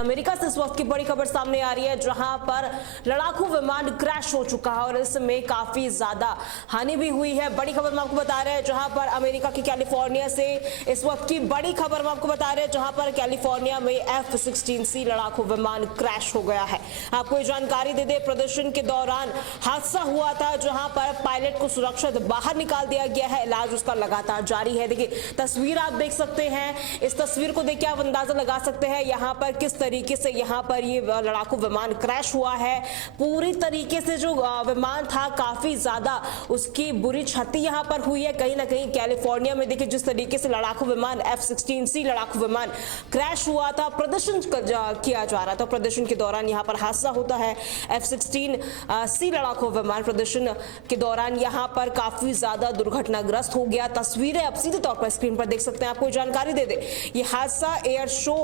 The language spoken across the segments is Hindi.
अमेरिका से इस वक्त की बड़ी खबर सामने आ रही है, जहां पर लड़ाकू विमान क्रैश हो चुका है और इसमें काफी ज्यादा हानि भी हुई है। बड़ी खबर हम आपको बता रहे हैं, जहां पर अमेरिका की कैलिफोर्निया से इस वक्त की बड़ी खबर हम आपको बता रहे हैं, जहां पर कैलिफोर्निया में F-16C लड़ाकू विमान क्रैश हो गया है। आपको ये जानकारी दे दे, प्रदर्शन के दौरान हादसा हुआ था, जहां पर पायलट को सुरक्षित बाहर निकाल दिया गया है। इलाज उसका लगातार जारी है। देखिए तस्वीर आप देख सकते हैं, इस तस्वीर को देखिए आप अंदाजा लगा सकते हैं यहाँ पर किस तरीके से यहाँ पर ये लड़ाकू विमान क्रैश हुआ है। पूरी तरीके से जो विमान था काफी ज्यादा उसकी बुरी क्षति यहाँ पर हुई है। कहीं ना कहीं कैलिफोर्निया में देखिए जिस तरीके से लड़ाकू विमान F-16C लड़ाकू विमान क्रैश हुआ था, प्रदर्शन किया जा रहा था। प्रदर्शन के दौरान यहाँ पर हादसा होता है। F-16C लड़ाकू विमान प्रदर्शन के दौरान यहाँ पर काफी ज्यादा दुर्घटनाग्रस्त हो गया। तस्वीरें आप सीधे तौर पर स्क्रीन पर देख सकते हैं। आपको जानकारी दे दे, ये हादसा एयर शो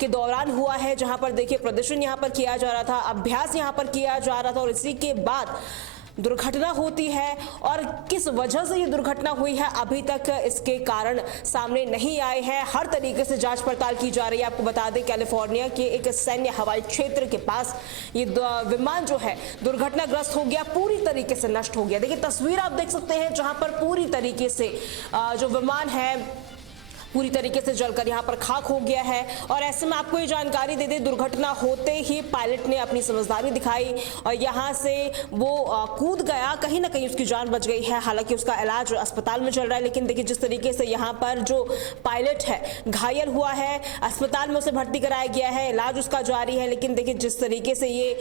के दौरान हुआ है, जहां पर देखिए प्रदर्शन यहां पर किया जा रहा था, अभ्यास यहां पर किया जा रहा था और इसी के बाद दुर्घटना होती है। और किस वजह से ये दुर्घटना हुई है अभी तक इसके कारण सामने नहीं आए हैं। हर तरीके से जांच पड़ताल की जा रही है। आपको बता दें कैलिफोर्निया के एक सैन्य हवाई क्षेत्र के पास ये विमान जो है दुर्घटनाग्रस्त हो गया, पूरी तरीके से नष्ट हो गया। देखिए तस्वीर आप देख सकते हैं, जहां पर पूरी तरीके से जो विमान है पूरी तरीके से जलकर यहाँ पर खाक हो गया है। और ऐसे में आपको ये जानकारी दे दे, दुर्घटना होते ही पायलट ने अपनी समझदारी दिखाई और यहाँ से वो कूद गया। कहीं ना कहीं उसकी जान बच गई है। हालांकि उसका इलाज अस्पताल में चल रहा है, लेकिन देखिए जिस तरीके से यहाँ पर जो पायलट है घायल हुआ है, अस्पताल में उसे भर्ती कराया गया है, इलाज उसका जारी है। लेकिन देखिए जिस तरीके से ये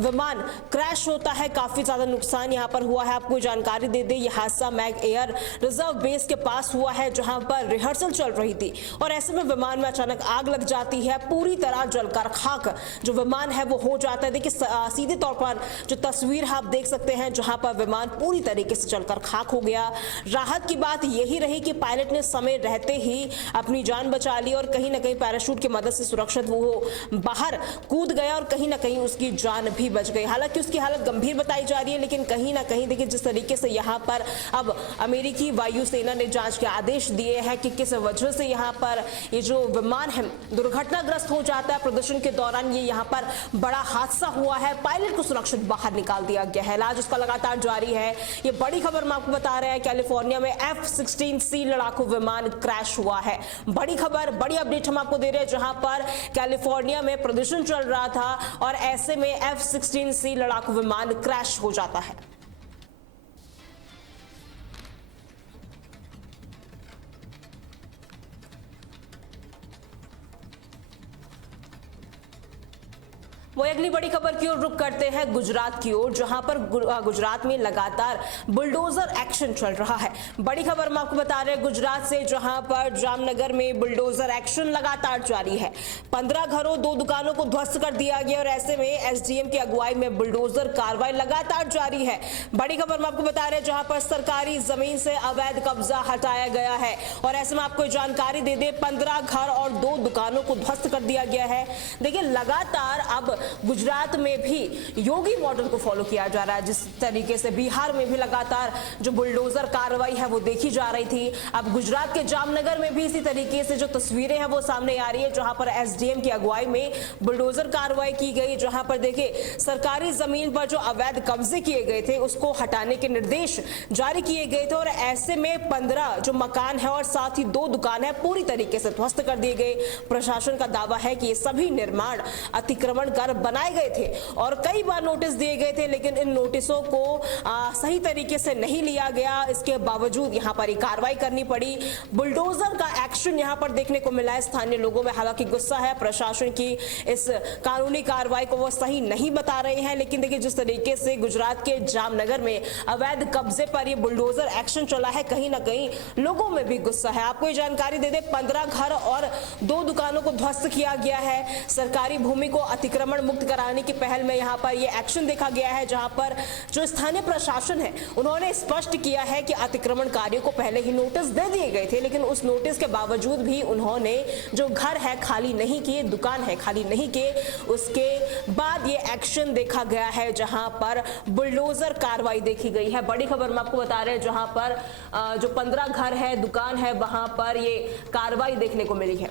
विमान क्रैश होता है, काफी ज्यादा नुकसान यहाँ पर हुआ है। आपको जानकारी दे दे, ये हादसा मैक एयर रिजर्व बेस के पास हुआ है, जहां पर रिहर्सल चल रही थी और ऐसे में विमान में अचानक आग लग जाती है। पूरी तरह जलकर खाक जो विमान है वो हो जाता है। देखिए सीधे तौर पर जो तस्वीर आप देख सकते हैं, जहां पर विमान पूरी तरीके से जलकर खाक हो गया। राहत की बात यही रही कि पायलट ने समय रहते ही अपनी जान बचा ली और कहीं ना कहीं पैराशूट की मदद से सुरक्षित वो बाहर कूद गया और कहीं ना कहीं उसकी जान भी बच गई। हालांकि उसकी हालत गंभीर बताई जा रही है, लेकिन कहीं ना कहीं देखिए जिस तरीके से यहाँ पर अब अमेरिकी वायुसेना ने जांच के आदेश दिए हैं कि किस वजह से यहाँ पर ये जो विमान है दुर्घटनाग्रस्त हो जाता है। प्रदर्शन के दौरान ये यहाँ पर बड़ा हादसा हुआ है, पायलट को सुरक्षित बाहर निकाल दिया गया है, इलाज उसका लगातार जारी है। ये बड़ी खबर हम आपको बता रहे हैं, कैलिफोर्निया में F-16C लड़ाकू विमान क्रैश हुआ है। बड़ी खबर, बड़ी अपडेट हम आपको दे रहे हैं, जहां पर कैलिफोर्निया में प्रदर्शन चल रहा था और ऐसे में F-16C लड़ाकू विमान क्रैश हो जाता है। वो अगली बड़ी खबर की ओर रुख करते हैं, गुजरात की ओर, जहां पर गुजरात में लगातार बुलडोजर एक्शन चल रहा है। बड़ी खबर हम आपको बता रहे हैं गुजरात से, जहां पर जामनगर में बुलडोजर एक्शन लगातार जारी है। 15 घरों 2 दुकानों को ध्वस्त कर दिया गया और ऐसे में एसडीएम की अगुवाई में बुलडोजर कार्रवाई लगातार जारी है। बड़ी खबर हम आपको बता रहे हैं, जहां पर सरकारी जमीन से अवैध कब्जा हटाया गया है और ऐसे में आपको जानकारी दे दे, 15 घर और 2 दुकानों को ध्वस्त कर दिया गया है। देखिए लगातार अब गुजरात में भी योगी मॉडल को फॉलो किया जा रहा है। जिस तरीके से बिहार में भी लगातार जो बुलडोजर कार्रवाई है वो देखी जा रही थी, अब गुजरात के जामनगर में भी इसी तरीके से जो तस्वीरें हैं वो सामने आ रही है, जहां पर एसडीएम की अगुवाई में बुलडोजर कार्रवाई की गई। जहां पर देखिए सरकारी जमीन पर जो अवैध कब्जे किए गए थे उसको हटाने के निर्देश जारी किए गए थे और ऐसे में 15 जो मकान है और साथ ही 2 दुकान है पूरी तरीके से ध्वस्त कर दिए गए। प्रशासन का दावा है कि ये सभी निर्माण अतिक्रमण कर बनाए गए थे और कई बार नोटिस दिए गए थे, लेकिन इन नोटिसों को सही तरीके से नहीं लिया गया। इसके बावजूद यहां पर कार्रवाई करनी पड़ी। बुलडोजर का एक्शन यहां पर देखने को मिला है। स्थानीय लोगों में हालांकि गुस्सा है, प्रशासन की इस कानूनी कार्रवाई को वो सही नहीं बता रहे हैं, लेकिन देखिए जिस तरीके से गुजरात के जामनगर में अवैध कब्जे पर ये बुलडोजर एक्शन चला है, कहीं ना कहीं लोगों में भी गुस्सा है। आपको ये जानकारी दे दे, 15 घर और 2 दुकानों को ध्वस्त किया गया है। सरकारी भूमि को अतिक्रमण मुक्त कराने की पहल में यहाँ पर ये एक्शन देखा गया है, जहां पर जो स्थानीय प्रशासन है उन्होंने स्पष्ट किया है कि अतिक्रमणकारियों को पहले ही नोटिस दे दिए गए थे, लेकिन उस नोटिस के बावजूद भी उन्होंने जो घर है खाली नहीं किए, दुकान है खाली नहीं किए। उसके बाद ये एक्शन देखा गया है, जहां पर बुलडोजर कार्रवाई देखी गई है। बड़ी खबर हम आपको बता रहे हैं, जहां पर जो 15 घर है, दुकान है, वहां पर ये कार्रवाई देखने को मिली है।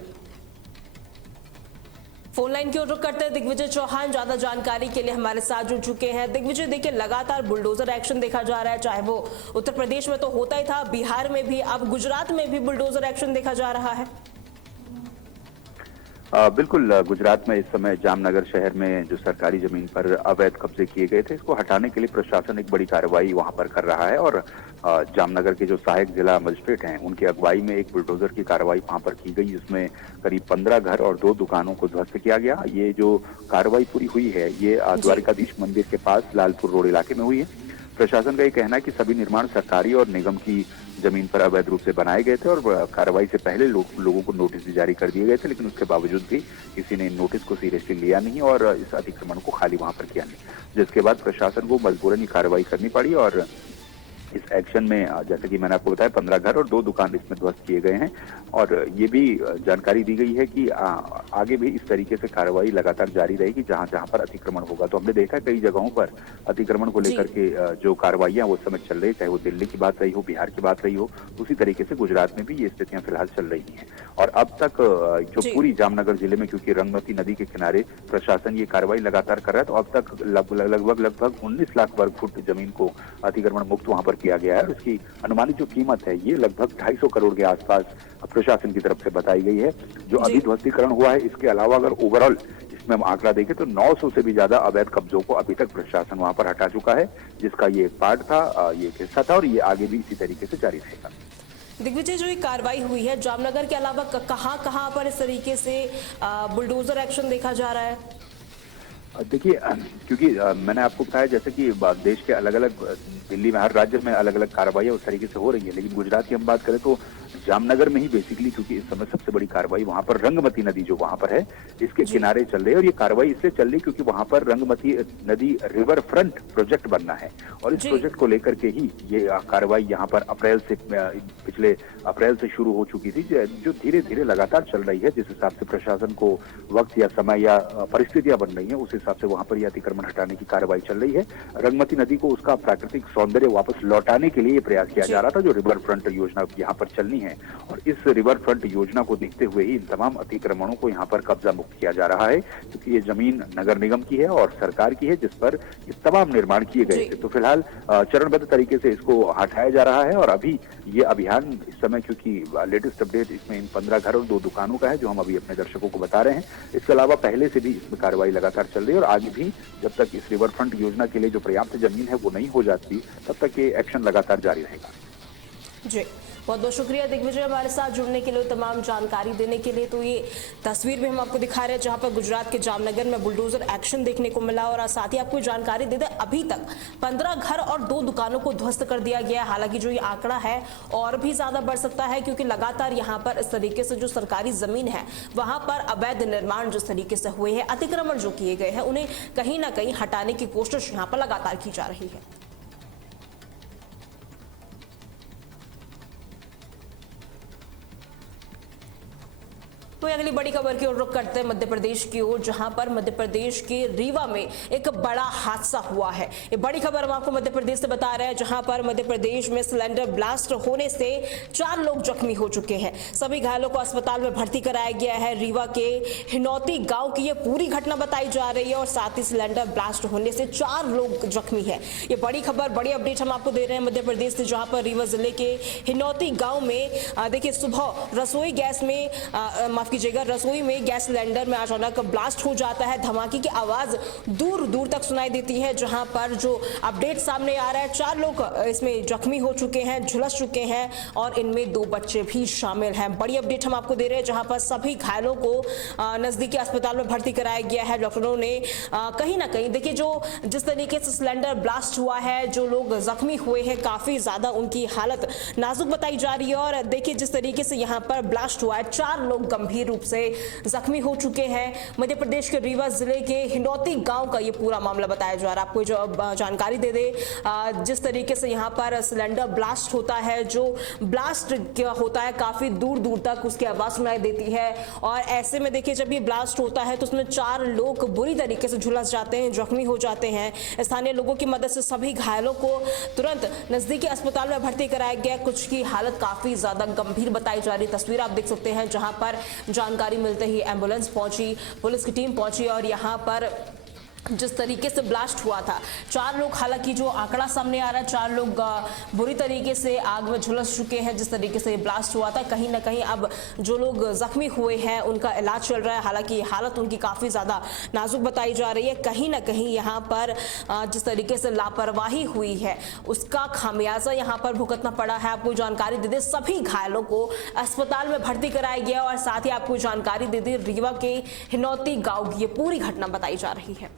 फोन लाइन की ओर रुख करते हैं दिग्विजय चौहान ज्यादा जानकारी के लिए हमारे साथ जुड़ चुके हैं। दिग्विजय, देखिए लगातार बुलडोजर एक्शन देखा जा रहा है, चाहे वो उत्तर प्रदेश में तो होता ही था, बिहार में भी, अब गुजरात में भी बुलडोजर एक्शन देखा जा रहा है। बिल्कुल, गुजरात में इस समय जामनगर शहर में जो सरकारी जमीन पर अवैध कब्जे किए गए थे, इसको हटाने के लिए प्रशासन एक बड़ी कार्रवाई वहां पर कर रहा है और जामनगर के जो सहायक जिला मजिस्ट्रेट हैं उनकी अगुवाई में एक बुलडोजर की कार्रवाई वहां पर की गई, जिसमें करीब 15 घर और 2 दुकानों को ध्वस्त किया गया। ये जो कार्रवाई पूरी हुई है ये द्वारिकाधीश मंदिर के पास लालपुर रोड इलाके में हुई है। प्रशासन का ये कहना है कि सभी निर्माण सरकारी और निगम की जमीन पर अवैध रूप से बनाए गए थे और कार्रवाई से पहले लोगों को नोटिस भी जारी कर दिए गए थे, लेकिन उसके बावजूद भी किसी ने नोटिस को सीरियसली लिया नहीं और इस अतिक्रमण को खाली वहां पर किया नहीं, जिसके बाद प्रशासन को मजबूरन ये कार्रवाई करनी पड़ी। और इस एक्शन में जैसे कि मैंने आपको बताया 15 घर और 2 दुकान इसमें ध्वस्त किए गए हैं और ये भी जानकारी दी गई है कि आगे भी इस तरीके से कार्रवाई लगातार जारी रहेगी जहां जहां पर अतिक्रमण होगा। तो हमने देखा कई जगहों पर अतिक्रमण को लेकर के जो कार्रवाइयां वो समय चल रही, चाहे वो दिल्ली की बात रही हो, बिहार की बात रही हो, उसी तरीके से गुजरात में भी ये स्थितियां फिलहाल चल रही हैं। और अब तक जो पूरी जामनगर जिले में, क्योंकि रंगमती नदी के किनारे प्रशासन ये कार्रवाई लगातार कर रहा है, तो अब तक लगभग 19 लाख वर्ग फुट जमीन को अतिक्रमण मुक्त वहां पर किया गया है और इसकी अनुमानित जो कीमत है ये लगभग 250 करोड़ के आसपास प्रशासन की तरफ से बताई गई है। जो अभी ध्वस्तीकरण हुआ है, इसके अलावा अगर ओवरऑल इसमें हम आंकड़ा देखें तो 900 से भी ज्यादा अवैध कब्जों को अभी तक प्रशासन वहां पर हटा चुका है, जिसका ये एक पार्ट था, ये एक हिस्सा था और ये आगे भी इसी तरीके से जारी रहेगा। दिग्विजय, जो ये कार्रवाई हुई है जामनगर के अलावा कहां पर इस तरीके से बुलडोजर एक्शन देखा जा रहा है? देखिए, क्योंकि मैंने आपको बताया जैसे कि देश के अलग अलग, दिल्ली में हर राज्य में अलग अलग कार्रवाइयां उस तरीके से हो रही है, लेकिन गुजरात की हम बात करें तो जामनगर में ही बेसिकली, क्योंकि इस समय सबसे बड़ी कार्रवाई वहां पर रंगमती नदी जो वहां पर है इसके किनारे चल रही है और ये कार्रवाई इसलिए चल रही क्योंकि वहां पर रंगमती नदी रिवर फ्रंट प्रोजेक्ट बनना है और इस प्रोजेक्ट को लेकर के ही ये कार्रवाई यहाँ पर पिछले अप्रैल से शुरू हो चुकी थी, जो धीरे धीरे लगातार चल रही है। जिस हिसाब से प्रशासन को वक्त या समय या परिस्थितियां बन रही है उस हिसाब से वहां पर यह अतिक्रमण हटाने की कार्रवाई चल रही है। रंगमती नदी को उसका प्राकृतिक सौंदर्य वापस लौटाने के लिए प्रयास किया जा रहा था, जो रिवर फ्रंट योजना यहाँ पर चलनी है और इस रिवर फ्रंट योजना को देखते हुए ही इन तमाम अतिक्रमणों को यहाँ पर कब्जा मुक्त किया जा रहा है, क्योंकि ये जमीन नगर निगम की है और सरकार की है जिस पर ये तमाम निर्माण किए गए थे। तो फिलहाल चरणबद्ध तरीके से इसको हटाया जा रहा है और अभी ये अभियान इस समय, क्योंकि लेटेस्ट अपडेट इसमें इन 15 घर और 2 दुकानों का है जो हम अभी अपने दर्शकों को बता रहे हैं, इसके अलावा पहले से भी इसमें कार्रवाई लगातार चल रही है और आगे भी जब तक इस रिवर फ्रंट योजना के लिए जो पर्याप्त जमीन है वो नहीं हो जाती तब तक ये एक्शन लगातार जारी रहेगा। जी, बहुत बहुत शुक्रिया दिग्विजय हमारे साथ जुड़ने के लिए, तमाम जानकारी देने के लिए। तो ये तस्वीर भी हम आपको दिखा रहे हैं जहां पर गुजरात के जामनगर में बुलडोजर एक्शन देखने को मिला और साथ ही आपको जानकारी दे दें अभी तक 15 घर और 2 दुकानों को ध्वस्त कर दिया गया है। हालांकि जो ये आंकड़ा है और भी ज्यादा बढ़ सकता है, क्योंकि लगातार यहाँ पर इस तरीके से जो सरकारी जमीन है वहां पर अवैध निर्माण जिस तरीके से हुए हैं, अतिक्रमण जो किए गए हैं, उन्हें कहीं ना कहीं हटाने की कोशिश यहाँ पर लगातार की जा रही है। तो अगली बड़ी खबर की ओर रुख करते हैं मध्य प्रदेश की ओर, जहां पर मध्य प्रदेश के रीवा में एक बड़ा हादसा हुआ है। ये बड़ी खबर हम आपको मध्य प्रदेश से बता रहे हैं, जहां पर मध्य प्रदेश में सिलेंडर ब्लास्ट होने से 4 लोग जख्मी हो चुके हैं। सभी घायलों को अस्पताल में भर्ती कराया गया है। रीवा के हिनौती गांव की ये पूरी घटना बताई जा रही है और साथ ही सिलेंडर ब्लास्ट होने से 4 लोग जख्मी है। ये बड़ी खबर, बड़ी अपडेट हम आपको दे रहे हैं मध्य प्रदेश से, जहां पर रीवा जिले के हिनौती गाँव में देखिए सुबह रसोई गैस में रसोई में गैस सिलेंडर में अचानक ब्लास्ट हो जाता है। धमाके की आवाज दूर दूर तक सुनाई देती है, जहां पर जो अपडेट सामने आ रहा है 4 लोग इसमें जख्मी हो चुके हैं, झुलस चुके हैं और इनमें 2 बच्चे भी शामिल हैं। बड़ी अपडेट हम आपको दे रहे हैं, जहां पर सभी घायलों को नजदीकी अस्पताल में भर्ती कराया गया है। डॉक्टरों ने कहीं ना कहीं देखिए जिस तरीके से सिलेंडर ब्लास्ट हुआ है, जो लोग जख्मी हुए हैं काफी ज्यादा उनकी हालत नाजुक बताई जा रही है और देखिए जिस तरीके से यहाँ पर ब्लास्ट हुआ है 4 लोग गंभीर रूप से जख्मी हो चुके हैं। मध्य प्रदेश के रीवा जिले के हिनौती गांव का ये पूरा मामला बताया जा रहा है। आपको जो जानकारी दे दे, जिस तरीके से यहाँ पर सिलेंडर ब्लास्ट होता है, जो ब्लास्ट होता है काफी दूर दूर तक उसकी आवाज सुनाई देती है और ऐसे में देखिए जब ये ब्लास्ट होता है तो उसमें 4 लोग बुरी तरीके से झुलस जाते हैं, जख्मी हो जाते हैं। स्थानीय लोगों की मदद से सभी घायलों को तुरंत नजदीकी अस्पताल में भर्ती कराया गया। कुछ की हालत काफी ज्यादा गंभीर बताई जा रही। तस्वीर आप देख सकते हैं जहां पर जानकारी मिलते ही एम्बुलेंस पहुंची, पुलिस की टीम पहुंची और यहाँ पर जिस तरीके से ब्लास्ट हुआ था, 4 लोग, हालांकि जो आंकड़ा सामने आ रहा है 4 लोग बुरी तरीके से आग में झुलस चुके हैं। जिस तरीके से ब्लास्ट हुआ था, कहीं ना कहीं अब जो लोग जख्मी हुए हैं उनका इलाज चल रहा है। हालांकि हालत उनकी काफी ज्यादा नाजुक बताई जा रही है। कहीं ना कहीं यहाँ पर जिस तरीके से लापरवाही हुई है उसका खामियाजा यहाँ पर भुगतना पड़ा है। आपको जानकारी दे दें, सभी घायलों को अस्पताल में भर्ती कराया गया और साथ ही आपको जानकारी दे दें, रीवा के हिनौती गांव की ये पूरी घटना बताई जा रही है।